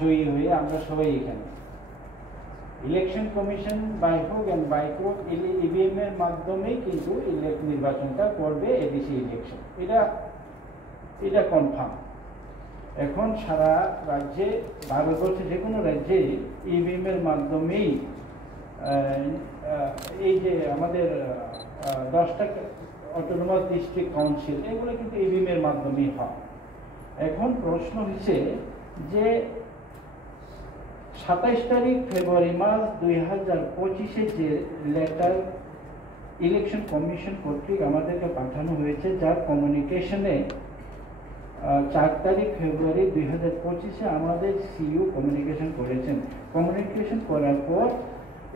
জয়ী হয়ে আমরা সবাই এখানে। ইলেকশন কমিশন বাই হোক এন্ড বাই ক্রোক ইভিএম এর মাধ্যমেই কিন্তু নির্বাচনটা করবে এডিসি ইলেকশন, এটা কনফার্ম। এখন সারা রাজ্যে, ভারতবর্ষে যে কোনো রাজ্যে ইভিএম এর মাধ্যমেই এই যে আমাদের 10টা অটোনমাস ডিস্ট্রিক্ট কাউন্সিল, এগুলো কিন্তু ইভিএম এর মাধ্যমেই হয়। এখন প্রশ্ন হচ্ছে যে 27 তারিখ ফেব্রুয়ারি মাস 2025 যে লেটার ইলেকশন কমিশন কর্তৃক আমাদেরকে পাঠানো হয়েছে, যার কমিউনিকেশনে 4 তারিখ ফেব্রুয়ারি 2025 আমাদের সিইও কমিউনিকেশন করেছেন। কমিউনিকেশন করার পর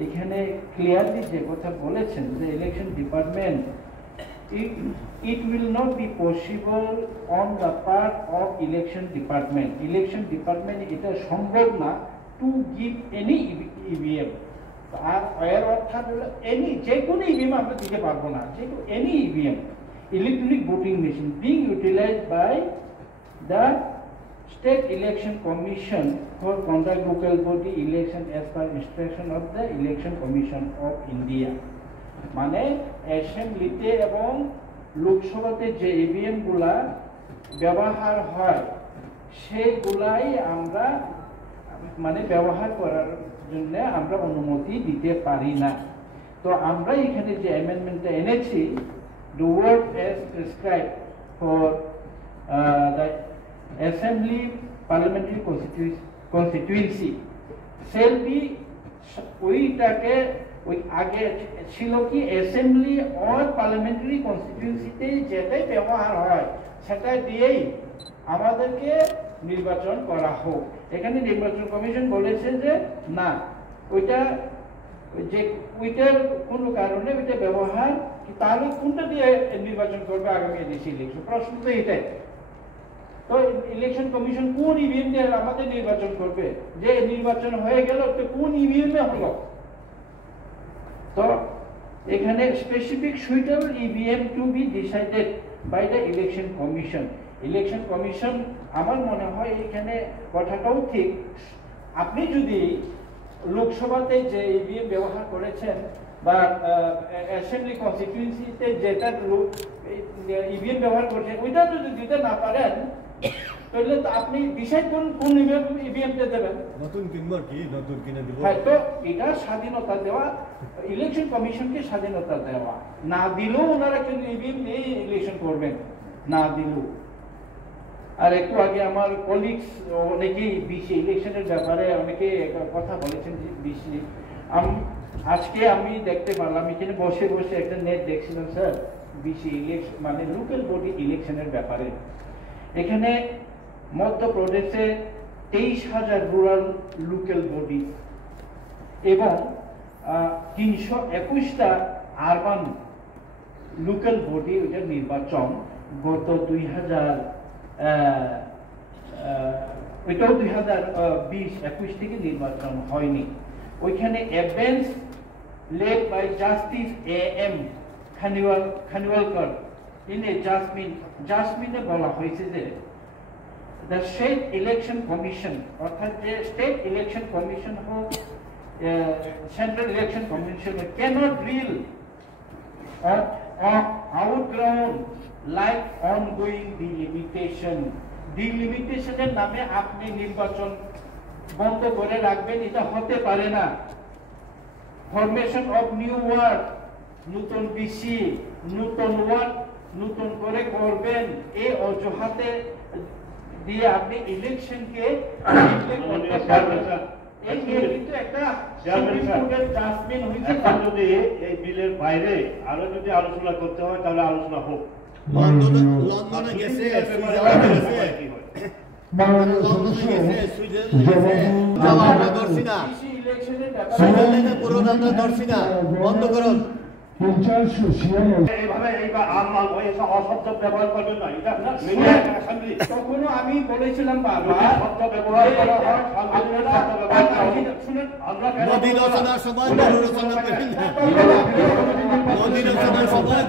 এখানে ক্লিয়ারলি যে কথা বলেছেন যে election department, it will not be possible on the part of election department এটা সম্ভব না to give any EVM। আর এর অর্থাৎ হলো এনি যে কোনো ইভিএম আমরা দিতে পারবো না, যে any EVM electronic voting machine being utilized by the State Election Commission for conduct local body election as per instruction of the Election Commission of India। মানে অ্যাসেম্বলিতে এবং লোকসভাতে যে ইভিএম গুলা ব্যবহার হয় সেগুলাই আমরা মানে ব্যবহার করার জন্য আমরা অনুমতি দিতে পারি না। তো আমরা এখানে যে অ্যামেন্ডমেন্টটা এনেছি, the word as prescribed for the assembly parliamentary constituency shall be, ওইটাকে ওই আগে ছিল কি অ্যাসেম্বলি অর পার্লামেন্টারি কনস্টিটিউয়েন্সিতে যেটাই ব্যবহার হয় সেটা দিয়েই আমাদেরকে নির্বাচন করা হোক। এখানে নির্বাচন কমিশন বলেছে যে না, ওইটার কোনো কারণে ওইটা ব্যবহার, তাহলে কোনটা দিয়ে নির্বাচন করবে আগামী এডিসি ইলেকশন? প্রশ্ন তো এটাই। তো ইলেকশন কমিশন কোন ইভিএম দিয়ে আমাদের নির্বাচন করবে? যে নির্বাচন হয়ে গেল তো কোন ইভিএমে হলো? তো এখানে specific suitable EVM to be decided by the election commission. আমার মনে হয় এখানে কথাটাও ঠিক। আপনি যদি লোকসভাতে যে ইভিএম ব্যবহার করেছেন বা অ্যাসেম্বলি কনস্টিটিউয়েন্সিতে যেটা ইভিএম ব্যবহার করছেন ওইটা যদি দিতে না পারেন তাহলে তো আপনি ডিসাইড করুন কোন ইভিএমটা দেবেন। নতুন কিনবো কি নতুন কিনে দেব? হ্যাঁ, তো এটা স্বাধীনতা দেওয়া, ইলেকশন কমিশনকে স্বাধীনতা দেওয়া। না দিলেও ওনারা কিন্তু ইভিএম নিয়ে ইলেকশন করবেন, না দিলেও। আর একটু আগে আমার কলিগস অনেকেই বিসি ইলেকশনের ব্যাপারে অনেকে কথা বলেছেন। বিসি আজকে আমি দেখতে পারলাম এখানে বসে বসে একটা নেট দেখছিলাম স্যার, বিসি ইলেকশন মানে লোকাল বডি ইলেকশনের ব্যাপারে। এখানে মধ্যপ্রদেশে 23,000 রুরাল লোকাল বডি এবং 321টা আরবান লোকাল বডি ওইটার নির্বাচন গত 2020-21 থেকে নির্বাচন হয়নি। ওইখানে এডভেন্স led by justice AM Khanwilkar in a জাজমেন্টে বলা হয়েছে যে the state election commission অর্থাৎ যে স্টেট ইলেকশন কমিশন হোক central election commission cannot rule outground like ongoing delimitation নামে আপনি নির্বাচন বন্ধ করে রাখবেন, এটা হতে পারে না। ফরমেশন অফ নিউ ওয়ার্ড, নতুন বিসি, নতুন ওয়ার্ড নতুন করে করবেন, এই অজুহাতে দিয়ে আপনি ইলেকশনকে এই কিন্তু একটা জাজমেন্ট হয়েছে। যদি এই বিলের বাইরে আরো যদি আলোচনা করতে হয় তাহলে আলোচনা হোক। লন্ডনে গেছে, বন্ধ করুন। তখনও আমি বলেছিলাম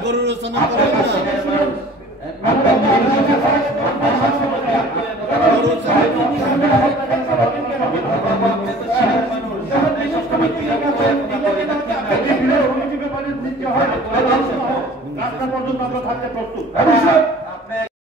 গরু রচনা করেন না। যদি বিলের অভিযোগের পরে নিতে হয় রাস্তা পর্যন্ত আমরা থাকতে প্রস্তুত।